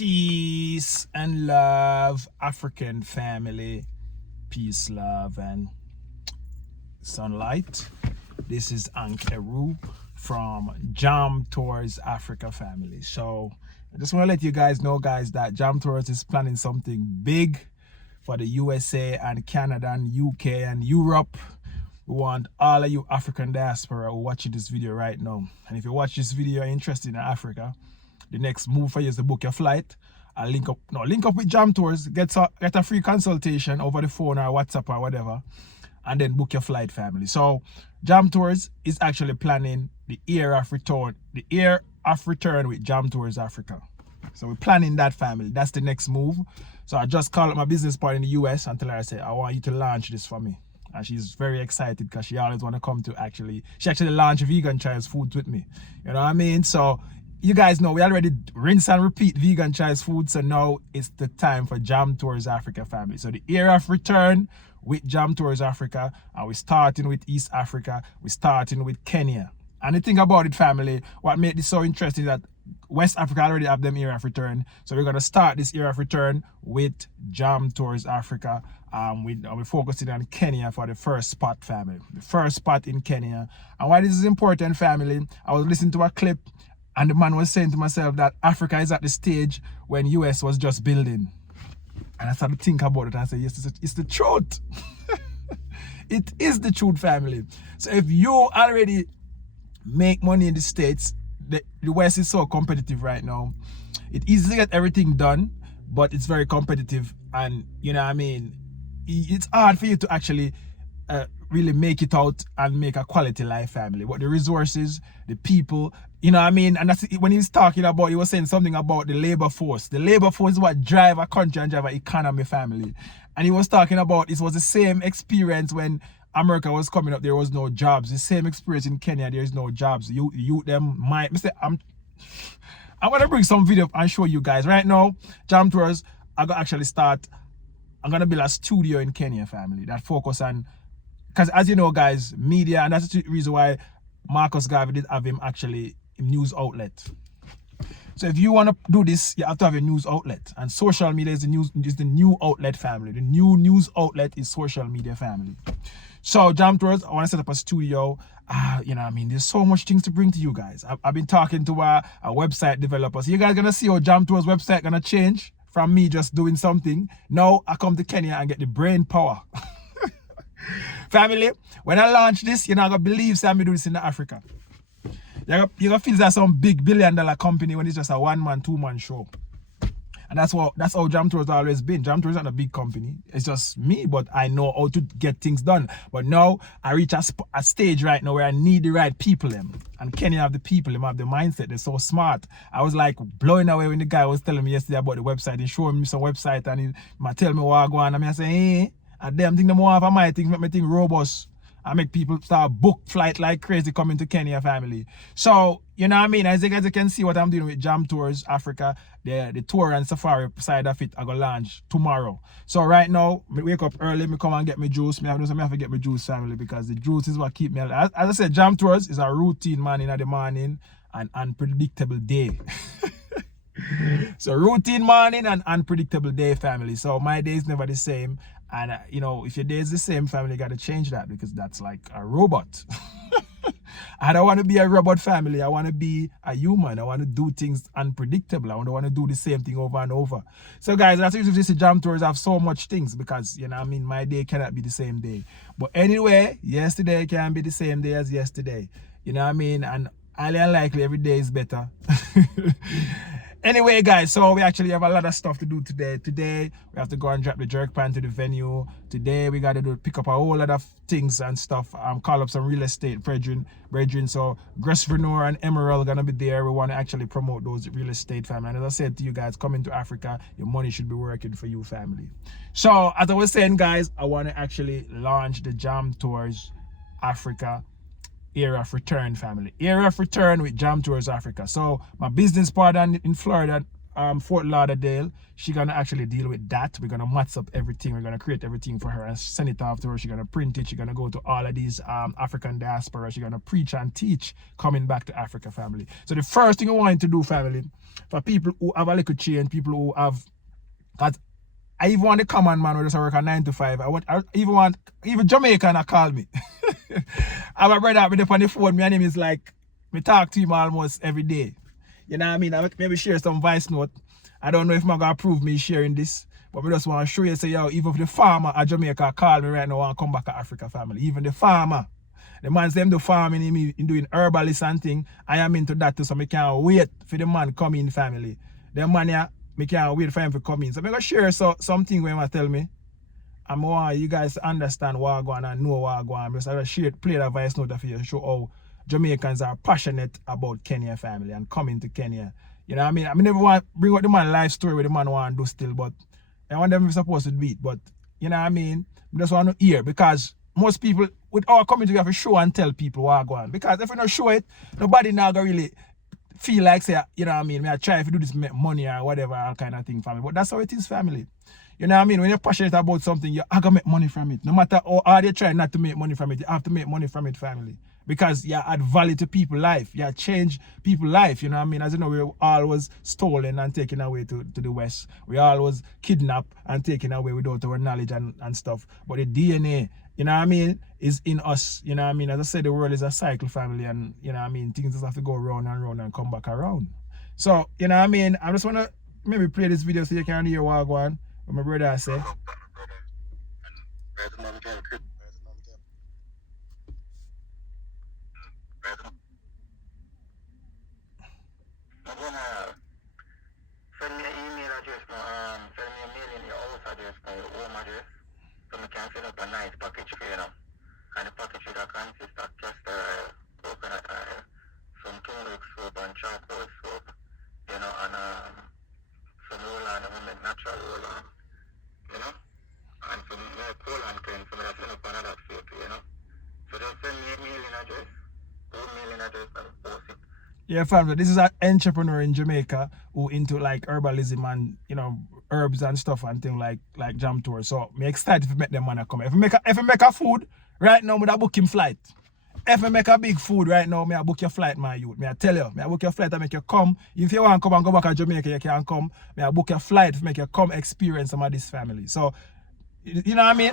Peace and love, African family. Peace, love, and sunlight. This is Ankeru from Jam Tours Africa family. So I just want to let you guys know, guys, that Jam Tours is planning something big for the USA and Canada and UK and Europe. We want all of you African diaspora watching this video right now. And if you watch this video, you're interested in Africa, the next move for you is to book your flight. I'll link up with Jam Tours, get a free consultation over the phone or WhatsApp or whatever, and then book your flight, family. So Jam Tours is actually planning the year of return with Jam Tours Africa. So we're planning that, family. That's the next move. So I just called up my business partner in the US and tell her, I said, I want you to launch this for me. And she's very excited because she always want to come to she actually launched vegan choice foods with me. You know what I mean? So you guys know we already rinse and repeat vegan choice food, so now it's the time for Jam Tours Africa, family. So the era of return with Jam Tours Africa, and we're starting with East Africa, we're starting with Kenya. And the thing about it, family, what made this so interesting is that West Africa already have them era of return. So we're going to start this era of return with Jam Tours Africa. We're focusing on Kenya for the first spot, family. The first spot in Kenya. And why this is important, family, I was listening to a clip and the man was saying to myself that Africa is at the stage when US was just building. And I started to think about it and I said, yes, it's the truth. It is the truth, family. So if you already make money in the States, the West is so competitive right now. It's easy to get everything done, but it's very competitive. And you know what I mean? It's hard for you to actually really make it out and make a quality life, family. But the resources, the people, you know what I mean? And that's when he was talking about, he was saying something about the labor force. The labor force is what drive a country and drive an economy, family. And he was talking about it was the same experience when America was coming up, there was no jobs. The same experience in Kenya, there is no jobs. You them might say I'm gonna bring some video and show you guys. Right now, Jam Tours, I'm gonna build a studio in Kenya, family, that focus on, because as you know, guys, media, and that's the reason why Marcus Garvey did have him actually a news outlet. So if you want to do this, you have to have a news outlet, and social media is the new outlet, family. The new news outlet is social media, family. So Jam Tours, I want to set up a studio. You know what I mean? There's so much things to bring to you guys. I've been talking to a website developer. So you guys gonna see how Jam Tours website gonna change from me just doing something. Now I come to Kenya and get the brain power. Family, when I launch this, you're not gonna believe I'm do this in Africa. You're gonna feel that some big billion-dollar company when it's just a one-man, two-man show. And that's how Jam Tours always been. Jam Tours is not a big company. It's just me, but I know how to get things done. But now I reach a stage right now where I need the right people. And Kenya have the people, have the mindset. They're so smart. I was like blowing away when the guy was telling me yesterday about the website. He showed me some website and he might tell me what I go on. And I say, hey, and them think the more of my thing, make me think robust. I make people start book flight like crazy coming to Kenya, family. So, you know what I mean? As you guys can see what I'm doing with Jam Tours Africa, the tour and safari side of it, I go launch tomorrow. So right now, me wake up early, me come and get me juice. Me have to get my juice, family, because the juice is what keep me alive. As I said, Jam Tours is a routine morning at the morning and unpredictable day. So routine morning and unpredictable day, family. So my day is never the same. And you know, if your day is the same, family, you got to change that, because that's like a robot. I don't want to be a robot, family. I want to be a human. I want to do things unpredictable. I don't want to do the same thing over and over. So guys, that's why this Jam Tours have so much things, because you know what I mean, my day cannot be the same day. But anyway, yesterday can be the same day as yesterday. You know what I mean? And highly unlikely every day is better. Anyway, guys, so we actually have a lot of stuff to do today. Today, we have to go and drop the jerk pan to the venue. Today, we got to pick up a whole lot of things and stuff. Call up some real estate brethren. So, Grosvenor and Emerald are going to be there. We want to actually promote those real estate, family. And as I said to you guys, coming to Africa, your money should be working for you, family. So, as I was saying, guys, I want to actually launch the Jam Tours Africa era of return, family. Era of return with Jam Tours Africa. So my business partner in Florida, Fort Lauderdale. She's gonna actually deal with that. We're gonna match up everything. We're gonna create everything for her and send it off to her. She's gonna print it. She's gonna go to all of these African diaspora. She's gonna preach and teach coming back to Africa, family. So the first thing I want to do, family, for people who have a little change, people who have, cause I even want the common man who just work a 9 to 5. I even want Jamaican to call me. I have a brother with up on the phone. My name is like, me talk to him almost every day. You know what I mean? I maybe share some voice note. I don't know if I'm going to approve me sharing this, but we just want to show you, say, yo, even if the farmer at Jamaica call me right now and come back to Africa, family, even the farmer, the man them do farming, in doing herbalist and thing, I am into that too, so I can't wait for the man come in, family. The man here, I can't wait for him to come in. So I'm going to share something when I tell me. I want you guys to understand what I go on and know what I go on. Because I share, play that voice note for you to show how Jamaicans are passionate about Kenya, family, and coming to Kenya. You know what I mean? I never want to bring out the man life story where the man want to do still, but I want them to be supposed to do it. But you know what I mean? I just want to hear, because most people with our community have to show and tell people what I go on. Because if we don't show it, nobody now gonna really feel like, say, you know what I mean, I try to do this, make money or whatever, all kind of thing, family. But that's how it is, family. You know what I mean? When you're passionate about something, you're going to make money from it. No matter how hard you try not to make money from it, you have to make money from it, family. Because you add value to people's life. You change people's life, you know what I mean? As you know, we're always stolen and taken away to the West. We always kidnapped and taken away without our knowledge and stuff. But the DNA, you know what I mean, is in us. You know what I mean? As I said, the world is a cycle, family. And, you know what I mean, things just have to go round and round and come back around. So, you know what I mean? I just want to maybe play this video so you can hear what I go on. My brother say. So send me an email address, send me a mail in your house address, your home address, so I can set up a nice package for you now. And the package will consist of castor oil, coconut oil, some turmeric soap and charcoal soap, you know, and some roll-on, and we make natural roll-on, you know, and some more colon cream, so I send up another soap, you know. So just send me a mailing address, home mailing address, and post it. Yeah, family, this is an entrepreneur in Jamaica who into like herbalism and, you know, herbs and stuff and thing like jam tour. So I'm excited to make them man come. If I make a food right now, I book him flight. If I make a big food right now, I book your flight, my youth. I tell you, I book your flight and make you come. If you want to come and go back to Jamaica, you can come. I book your flight to make you come experience some of this family. So, you know what I mean?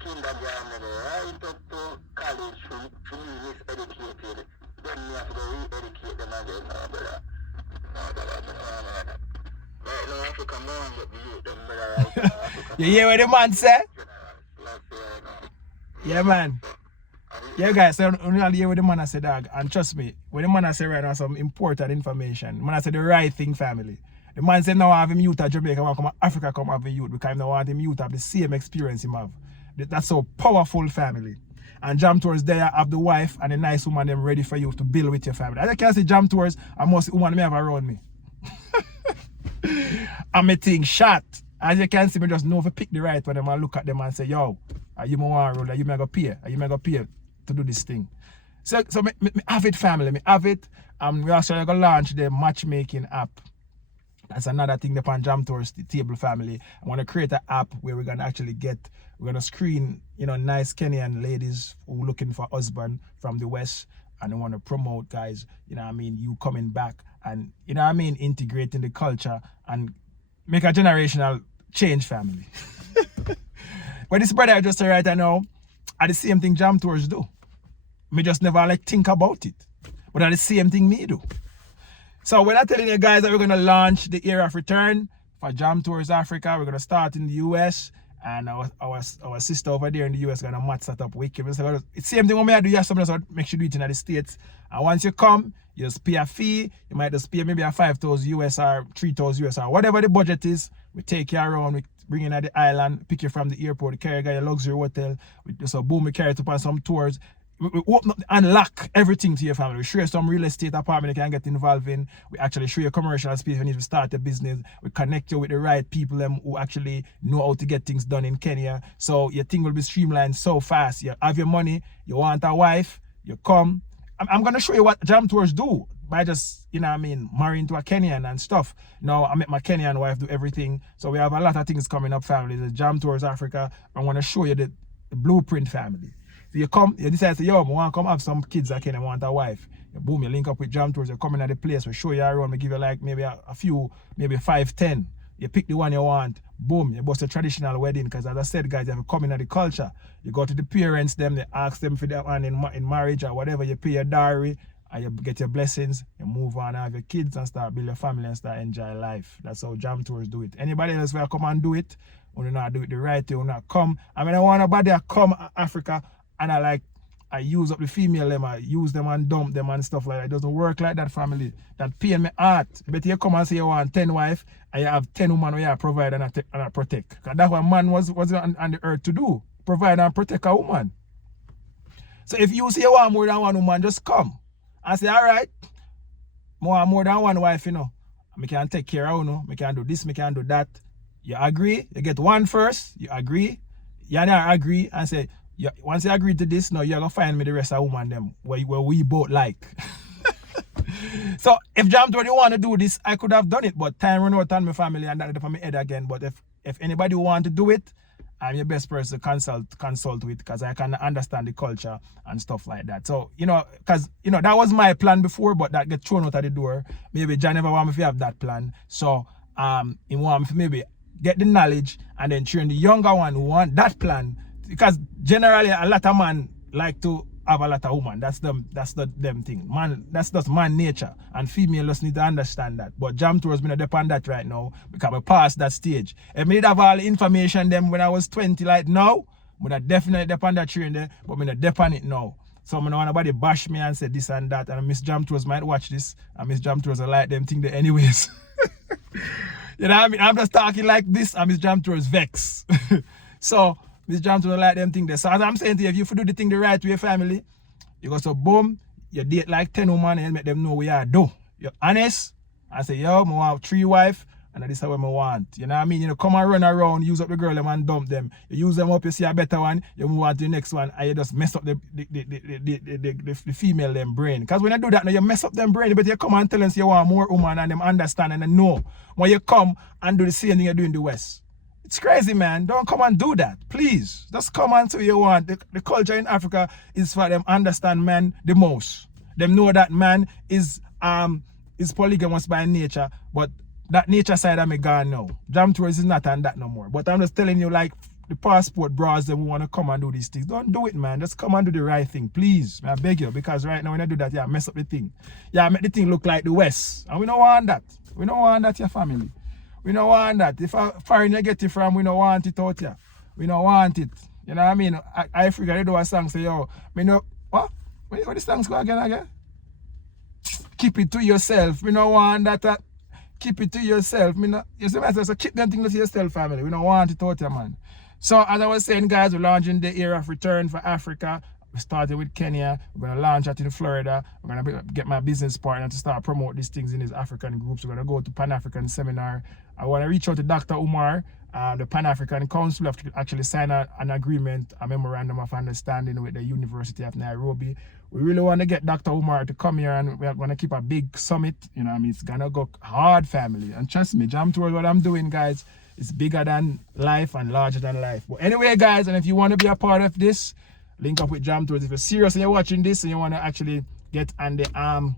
Kindergarten right up to college to be miseducated. Then you have to go re-educate them again, brother. Right now, Africa more and get the youth, them brother, right? You hear what the man say? Yeah, man. Yeah, guys, so only hear what the man say, dog. And trust me, when the man say right now some important information, the man say the right thing, family. The man said now I have him youth at Jamaica, want come to Africa, come have a youth, because I don't want him youth to have the same experience him have. That's so powerful, family. And Jam Tours there have the wife and the nice woman them ready for you to build with your family. As you can see, Jam Tours, I must woman me have around me. And me think shot. As you can see, me just know if I pick the right one them and look at them and say, yo, are you want to roll? Are you may go pay? Are you may go pay to do this thing? So me have it, family. Me have it. We also going to launch the matchmaking app. That's another thing upon Jam Tours table, family. I want to create an app where we're gonna actually we're gonna screen, you know, nice Kenyan ladies who looking for husband from the West, and I want to promote guys, you know what I mean, you coming back and, you know what I mean, integrating the culture and make a generational change, family. But this brother I just said right now, are the same thing Jam Tours do. Me just never like think about it, but are the same thing me do. So we're not telling you guys that we're going to launch the Era of Return for Jam Tours Africa. We're going to start in the US, and our sister over there in the US is going to match that up wicked. It's the same thing when I do here, something else make sure you do it in the States. And once you come, you just pay a fee. You might just pay maybe a 5,000 US or 3,000 US or whatever the budget is. We take you around. bring you at the island, pick you from the airport, carry you to your luxury hotel. So boom, we carry it up on some tours. We open up, unlock everything to your family. We show you some real estate apartment you can get involved in. We actually show you commercial space when you need to start a business. We connect you with the right people who actually know how to get things done in Kenya. So your thing will be streamlined so fast. You have your money, you want a wife, you come. I'm going to show you what Jam Tours do by just, marrying to a Kenyan and stuff. I met my Kenyan wife do everything. So we have a lot of things coming up, family. The Jam Tours Africa. I want to show you the blueprint, family. So you come, you decide to say, yo, I want to come have some kids that can want a wife. Boom, you link up with Jam Tours, you come in at the place, we show you around, we give you like maybe a few, maybe 5, 10. You pick the one you want, boom, you bust a traditional wedding, because as I said, guys, you have to come in at the culture. You go to the parents, them, they ask them for their hand in marriage or whatever, you pay your dowry, and you get your blessings, you move on and have your kids and start build your family and start enjoy life. That's how Jam Tours do it. Anybody else will come and do it, or do not do it the right way, or not come. I want nobody to come to Africa and I use up the female them, I use them and dump them and stuff like that. It doesn't work like that, family. That pain me heart. But you come and say you want 10 wife and you have 10 women where you provide and protect. Because that's what man was on the earth to do. Provide and protect a woman. So if you say you want more than one woman, just come. And say, all right, I want more than one wife, I can take care of you, I can do this, I can do that. You agree? You get one first, you agree. You not agree and say, once you agree to this, now you're going to find me the rest of women them where we both like. So if Jam Tour you want to do this, I could have done it, but time run out on my family and that's for my head again. But if anybody want to do it, I'm your best person to consult with, because I can understand the culture and stuff like that. So, because, that was my plan before, but that get thrown out of the door. Maybe John never want me to have that plan. So, he want me to maybe get the knowledge and then train the younger one who want that plan. Because generally a lot of men like to have a lot of women. That's them thing. Man, that's just man nature. And female just need to understand that. But Jam Tours me not depend that right now, because I passed that stage. If me did have all the information them when I was 20 like now, I definitely depend that train there, but me not depend it now. So I don't want nobody bash me and say this and that. And Miss Jam Tours might watch this, and Miss Jam Tours I like them thing there anyways. You know what I mean? I'm just talking like this, and Miss Jam Tours vex. So Miss Jam Tours like them thing there. So as I'm saying to you, if you do the thing the right way, family, you go so boom, you date like 10 women and make them know what you do. You're honest. I say, yo, I want 3 wives, and this is what I want. You know what I mean? Come and run around, use up the girl them and dump them. You use them up, you see a better one, you move on to the next one, and you just mess up the female them brain. Because when you do that, now you mess up them brain, but you come and tell them you want more woman and them understand and they know. When you come and do the same thing you do in the West. It's crazy, man. Don't come and do that. Please. Just come and do what you want. The culture in Africa is for them understand man the most. Them know that man is polygamous by nature, but that nature side of me gone now. Jam Tours is not on that no more. But I'm just telling you, like the passport bras them who want to come and do these things. Don't do it, man. Just come and do the right thing. Please. I beg you. Because right now when I do that, mess up the thing. Make the thing look like the West. And we don't want that. We don't want that, your family. We don't want that. If a foreign you get it from, we don't want it out here. We don't want it. You know what I mean? I figure they do a song say, yo, what the songs go again? Keep it to yourself. We don't want that. Keep it to yourself. You see myself, so keep them things to yourself, family. We don't want it out here, man. So as I was saying, guys, we're launching the Era of Return for Africa. We started with Kenya. We're going to launch out in Florida. We're going to get my business partner to start promote these things in these African groups. We're going to go to Pan-African seminar. I want to reach out to Dr. Umar, the Pan-African Council, have to actually sign an agreement, a memorandum of understanding with the University of Nairobi. We really want to get Dr. Umar to come here, and we're going to keep a big summit. You know what I mean? It's going to go hard, family. And trust me, Jam Tour, what I'm doing, guys, is bigger than life and larger than life. But anyway, guys, and if you want to be a part of this, link up with Jam Tours. If you're serious and you're watching this and you want to actually get on the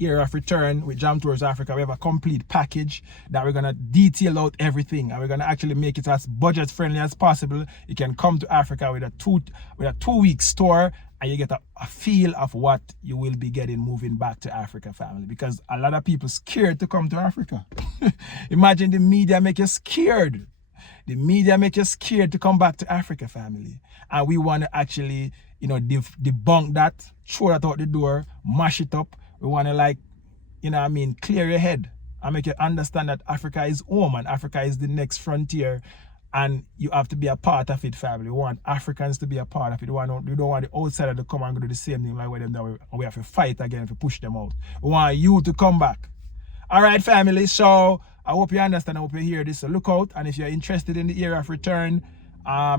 Era of Return with Jam Tours Africa, we have a complete package that we're going to detail out everything, and we're going to actually make it as budget friendly as possible. You can come to Africa with a 2-week tour, and you get a feel of what you will be getting moving back to Africa, family, because a lot of people scared to come to Africa. Imagine the media make you scared. The media make you scared to come back to Africa, family. And we want to actually, debunk that, throw that out the door, mash it up. We want to, clear your head. I make you understand that Africa is home and Africa is the next frontier, and you have to be a part of it, family. We want Africans to be a part of it. We don't want the outsider to come and do the same thing like with them, that we have to fight again to push them out. We want you to come back. All right, family. So I hope you understand. I hope you hear this. So look out, and if you're interested in the area of return,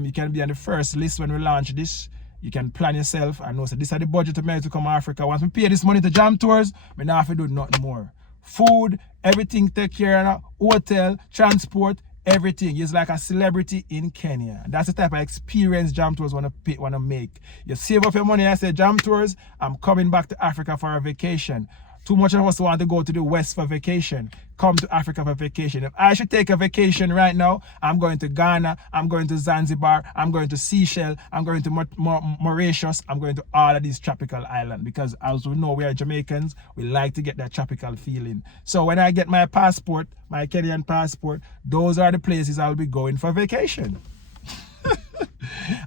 you can be on the first list when we launch this. You can plan yourself and know, so this is the budget to make to come to Africa. Once we pay this money to Jam Tours, we now have to do nothing more. Food, everything take care of, hotel, transport, everything. It's like a celebrity in Kenya. That's the type of experience Jam Tours want to make. You save up your money. I say, Jam Tours, I'm coming back to Africa for a vacation. Too much of us want to go to the West for vacation. Come to Africa for vacation. If I should take a vacation right now, I'm going to Ghana, I'm going to Zanzibar, I'm going to Seychelles, I'm going to Mauritius, I'm going to all of these tropical islands, because as we know, we are Jamaicans, we like to get that tropical feeling. So when I get my passport, my Kenyan passport, those are the places I'll be going for vacation.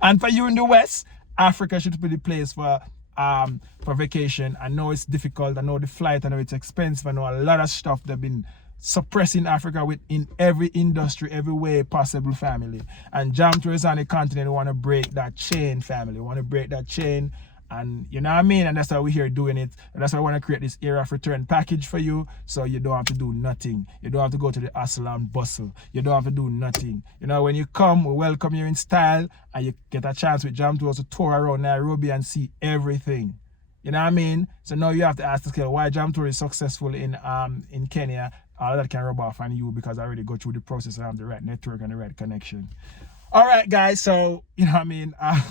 And for you in the West, Africa should be the place for vacation. I know it's difficult, I know the flight, I know it's expensive, I know a lot of stuff they've been suppressing Africa with in every industry, every way possible, family. And Jam Tours on the continent want to break that chain, family. We want to break that chain, and you know what I mean? And that's why we're here doing it. And that's why I want to create this era of return package for you, so you don't have to do nothing. You don't have to go to the hustle and bustle. You don't have to do nothing. You know, when you come, we welcome you in style, and you get a chance with Jam Tours to tour around Nairobi and see everything. You know what I mean? So now you have to ask the scale why Jam Tour is successful in Kenya. All that can rub off on you because I already go through the process and have the right network and the right connection. All right, guys. So, you know what I mean? I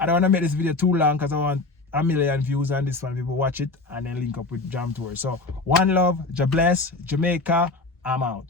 don't want to make this video too long because I want 1 million views on this one. People watch it and then link up with Jam Tour. So, one love, God bless, Jamaica. I'm out.